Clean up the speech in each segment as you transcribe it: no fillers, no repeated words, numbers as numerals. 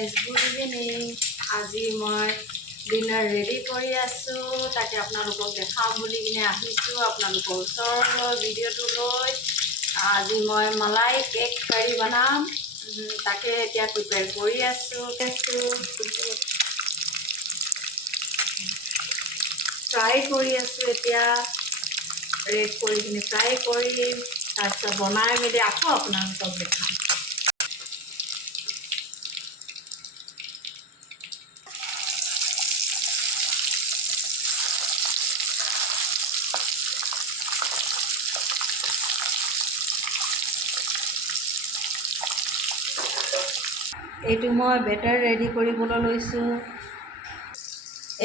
Guys good evening. আজি মই dinner ready কৰি আছোঁ, তাকে আপোনালোকক দেখাম বুলি কিনে আহিছোঁ আপোনালোকৰ ওচৰলৈ ভিডিঅ'টো লৈ। আজি মই মালাই কেক কাৰী বনাম, তাকে এতিয়া প্ৰিপেয়াৰ কৰি আছোঁ। ফ্ৰাই কৰি আছোঁ, এতিয়া ৰেড কৰি কিনে ফ্ৰাই কৰিম, তাৰপিছত বনাই মেলি আকৌ আপোনালোকক দেখাম। এইটো মই বেটাৰ ৰেডি কৰিবলৈ লৈছোঁ।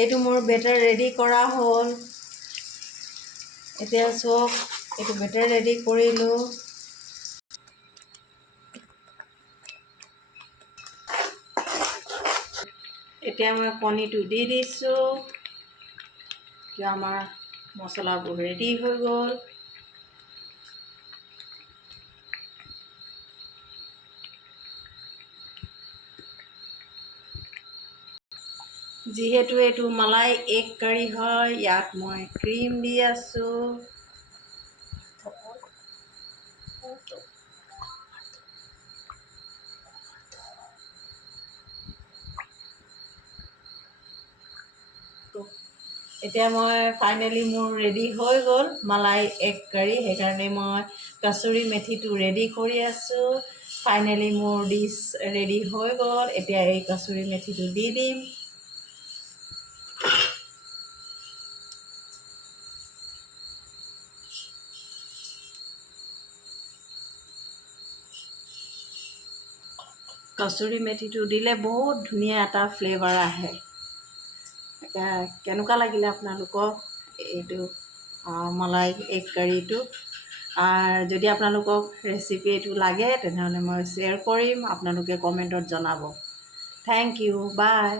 এইটো মোৰ বেটাৰ ৰেডি কৰা হ'ল। এতিয়া চাওক, এইটো বেটাৰ ৰেডি কৰিলোঁ। এতিয়া মই কণীটো দি দিছোঁ। এতিয়া আমাৰ মছলাবোৰ ৰেডি হৈ গ'ল। যিহেতু এইটো মালাই এগ কাৰী হয়, ইয়াত মই ক্ৰীম দি আছোঁ। এতিয়া মই ফাইনেলি মোৰ ৰেডি হৈ গ'ল মালাই এগ কাৰী, সেইকাৰণে মই কচুৰি মেথিটো ৰেডি কৰি আছোঁ। ফাইনেলি মোৰ ডিছ ৰেডি হৈ গ'ল। এতিয়া এই কচুৰি মেথিটো দি দিম। কচুৰি মেথিটো দিলে বহুত ধুনীয়া এটা ফ্লেভাৰ আহে। এতিয়া কেনেকুৱা লাগিলে আপোনালোকক এইটো মালাই এগ কাৰীটো? আৰু যদি আপোনালোকক ৰেচিপি এইটো লাগে তেনেহ'লে মই শ্বেয়াৰ কৰিম, আপোনালোকে কমেণ্টত জনাব। থেংক ইউ, বাই।